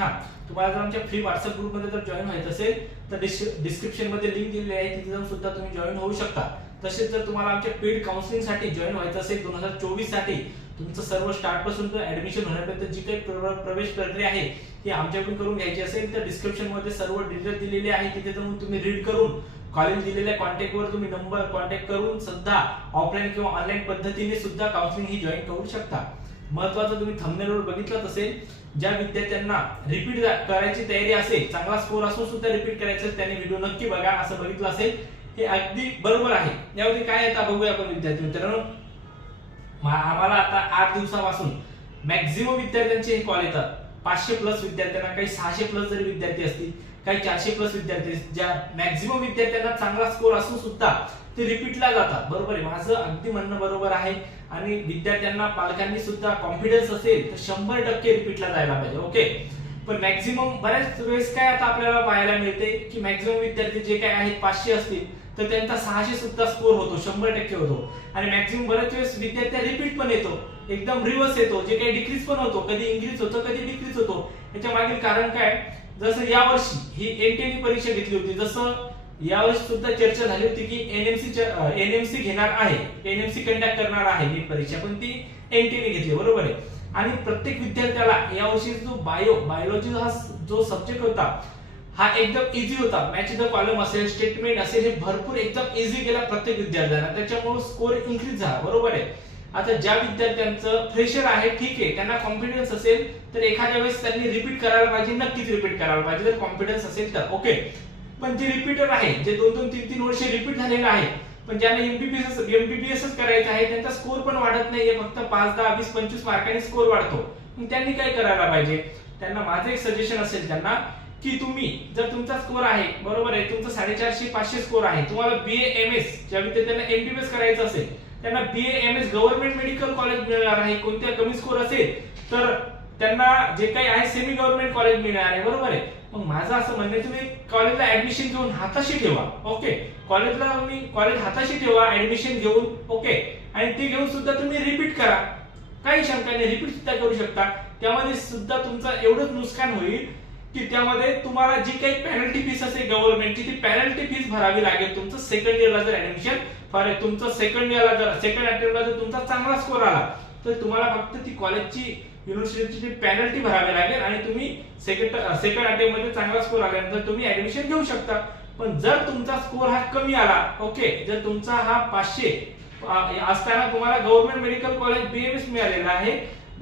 हा तुम्हाला जर आमच्या फ्री व्हॉट्सअप ग्रुपमध्ये जर जॉईन व्हायचं असेल तर डिस्क्रिप्शनमध्ये लिंक दिलेली आहे तिथे जाऊन सुद्धा तुम्ही जॉईन होऊ शकता. तसेच जर तुम्हाला आमच्या पेड काउन्सिलिंगसाठी जॉईन व्हायचं असेल दोन हजार चोवीससाठी तुमचं सर्व स्टार्टपासून ऍडमिशन होण्यापर्यंत जी काही प्रवेश प्रक्रिया आहे ती आमच्याकडून करून घ्यायची असेल तर डिस्क्रिप्शनमध्ये सर्व डिटेल दिलेले आहे तिथे जाऊन तुम्ही रीड करून कॉलेज दिलेल्या कॉन्टॅक्ट वर तुम्ही नंबर कॉन्टॅक्ट करून सुद्धा ऑफलाईन किंवा ऑनलाईन पद्धतीने सुद्धा काउन्सिलिंग ही जॉईन करू शकता. महत्वाचं तुम्ही थंबनेलवर बघितलं असेल. ज्या विद्यार्थ्यांना रिपीट करायची तयारी असेल चांगला स्कोर असून सुद्धा रिपीट करायचं त्याने त्यांनी व्हिडिओ नक्की बघा असं बघितलं असेल. हे अगदी बरोबर आहे. यावरती काय आता बघूया आपण विद्यार्थी मित्रांनो. आम्हाला आता आठ दिवसापासून मॅक्झिमम विद्यार्थ्यांचे हे कॉल येतात. पाचशे प्लस विद्यार्थ्यांना काही सहाशे प्लस जरी विद्यार्थी असतील काही चारशे प्लस विद्यार्थी ज्या मॅक्झिमम विद्यार्थ्यांना चांगला स्कोर असून सुद्धा ते रिपीटला जातात. बरोबर आहे. माझं अगदी म्हणणं बरोबर आहे. आणि विद्यार्थ्यांना पालकांनी सुद्धा कॉन्फिडन्स असेल तर शंभर टक्के रिपीटला जायला पाहिजे. ओके पण मॅक्झिमम बऱ्याच वेळेस काय आता आपल्याला पाहायला मिळते की मॅक्झिमम विद्यार्थी जे काय आहेत पाचशे असतील तर त्यांचा सहाशे सुद्धा स्कोर होतो. शंभर टक्के होतो. आणि मॅक्झिमम बऱ्याच वेळेस विद्यार्थी रिपीट पण येतो. एकदम रिव्हर्स येतो. जे काही डिक्रीज पण होतो. कधी इंक्रीज होतो कधी डिक्रीज होतो. याच्या मागील कारण काय? जसं या वर्षी ही एनटीएनी परीक्षा घेतली होती जसं यावर्षी सुद्धा चर्चा झाली होती की एनएमसी एनएमसी घेणार आहे एनएमसी कंडक्ट करणार आहे नीट परीक्षा पण ती एनटीने घेतली बरोबर आहे. आणि प्रत्येक विद्यार्थ्याला यावर्षी जो बायो बायोलॉजी हा जो सब्जेक्ट होता हा एकदम इझी होता. मॅच द कॉलम असेल स्टेटमेंट असेल हे भरपूर एकदम इझी गेला प्रत्येक विद्यार्थ्यांना. त्याच्यामुळे स्कोर इन्क्रीज झाला बरोबर आहे. आता ज्या विद्यार्थ्यांचं फ्रेशर आहे ठीक आहे त्यांना कॉन्फिडन्स असेल तर एखाद्या वेळेस त्यांनी रिपीट करायला पाहिजे नक्कीच रिपीट करायला पाहिजे. जर कॉन्फिडन्स असेल तर ओके पण जे रिपीटर आहे जे दोन दोन तीन तीन वर्ष रिपीट झालेलं आहे पण ज्यांना एमबीबीएस एमबीबीएस करायचं आहे त्यांचा स्कोर पण वाढत नाहीये फक्त पाच दहा वीस पंचवीस मार्कांनी स्कोर वाढतो. मग त्यांनी काय करायला पाहिजे? त्यांना माझं एक सजेशन असेल त्यांना की तुम्ही जर तुमचा स्कोर आहे बरोबर आहे तुमचा साडेचारशे पाचशे स्कोर आहे तुम्हाला बी एम एस ज्या विद्यार्थ्यांना एमबीबीएस करायचं असेल त्यांना B M S government medical college मिळणार आहे कोणत्या कमी स्कोर असेल तर त्यांना जे काही आहे सेमी गव्हर्नमेंट कॉलेज मिळणार आहे बरोबर आहे. मग माझं असं म्हणणं आहे तुम्ही कॉलेजला ऍडमिशन घेऊन हाताशी ठेवा. ओके कॉलेजला तुम्ही कॉलेज हाताशी ठेवा ऍडमिशन घेऊन. ओके आणि ते घेऊन सुद्धा तुम्ही रिपीट करा. काही शंका नाही रिपीट सुद्धा करू शकता. त्यामध्ये सुद्धा तुमचं एवढंच नुकसान होईल की त्यामध्ये तुम्हाला जी काही पेनल्टी फीस असेल गव्हर्नमेंटची ती पेनल्टी फीस भरावी लागेल. तुमचं सेकंड इयरला जर ऍडमिशन फॉर तुमचं सेकंड इयरला जर सेकंड अटेम्प्टला जर तुमचा चांगला स्कोर आला तर तुम्हाला फक्त ती कॉलेजची युनिव्हर्सिटीची पेनल्टी भरावी लागेल आणि तुम्ही सेकंड सेकंड अटेम्प्टमध्ये चांगला स्कोर आल्यानंतर तुम्ही ऍडमिशन घेऊ शकता. पण जर तुमचा स्कोर हा कमी आला ओके जर तुमचा हा पाचशे असताना तुम्हाला गव्हर्नमेंट मेडिकल कॉलेज बीएमएस मिळालेला आहे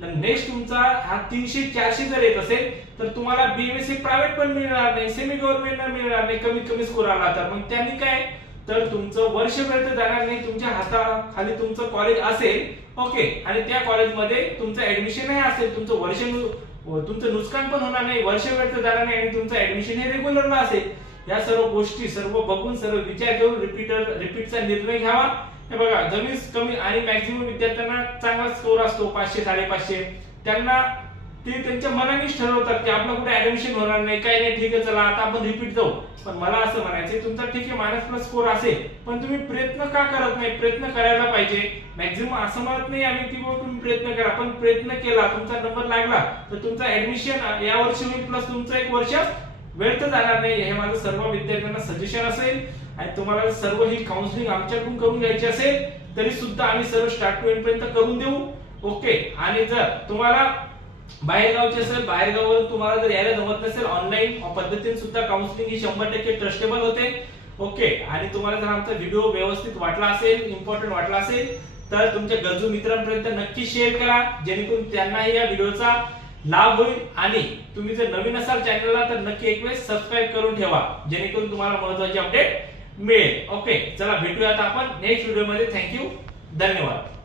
नेक्स्ट तुमचा हा तीनशे चारशे जर येत असेल तर तुम्हाला बीएमएस हे प्रायव्हेट पण मिळणार नाही सेमी गव्हर्नमेंटला मिळणार नाही कमीत कमी स्कोर आला तर. मग त्यांनी काय? तर तुमचं वर्ष जाणार नाही तुमच्या हाताखाली तुमचं कॉलेज असेल ओके आणि त्या कॉलेजमध्ये तुमचं ऍडमिशनही असेल तुमचं वर्ष तुमचं नुकसान पण होणार नाही वर्ष जाणार नाही आणि तुमचं ऍडमिशन हे रेग्युलरला असेल. या सर्व गोष्टी सर्व बघून सर्व विचार करून रिपीटर रिपीटचा निर्णय घ्यावा. हे बघा जमीन कमी आणि मॅक्झिमम विद्यार्थ्यांना चांगला स्कोर असतो पाचशे साडेपाचशे. त्यांना ते त्यांच्या मनानेच ठरवतात की आपलं कुठे ऍडमिशन होणार नाही काही नाही ठीक आहे चला आता आपण रिपीट जाऊ. पण मला असं म्हणायचं तुमचा ठीक आहे मायनस प्लस स्कोर असेल पण तुम्ही प्रयत्न का करत नाही? प्रयत्न करायला पाहिजे. मॅक्झिमम असं म्हणत नाही आम्ही की तुम्ही प्रयत्न करा पण प्रयत्न केला तुमचा नंबर लागला तर तुमचा ऍडमिशन या वर्षी होईल प्लस तुमचं एक वर्ष व्यर्थ जाणार नाही. हे माझं सर्व विद्यार्थ्यांना सजेशन असेल. आणि तुम्हाला सर्व ही काउन्सिलिंग आमच्याकडून करून घ्यायची असेल तरी सुद्धा आम्ही सर्व स्टार्ट टू एंड पर्यंत करून देऊ. ओके आणि जर तुम्हाला बाहेरगावचे असेल बाहेरगाववरून तुम्हाला जर यायला जमत नसेल ऑनलाईन पद्धतीने सुद्धा काउन्सिलिंग ही शंभर टक्के ट्रस्टेबल होते. ओके आणि तुम्हाला जर आमचा व्हिडिओ व्यवस्थित वाटला असेल इम्पॉर्टंट वाटला असेल तर तुमच्या गरजू मित्रांपर्यंत नक्की शेअर करा. जेणेकरून त्यांनाही या व्हिडिओचा लाभ होईल. आणि तुम्ही जर नवीन असाल चॅनलला तर नक्की एक वेळेस सबस्क्राईब करून ठेवा. जेणेकरून तुम्हाला महत्वाची अपडेट मिळेल. ओके चला भेटूयात आपण. नेक्स्ट व्हिडिओमध्ये थँक्यू धन्यवाद.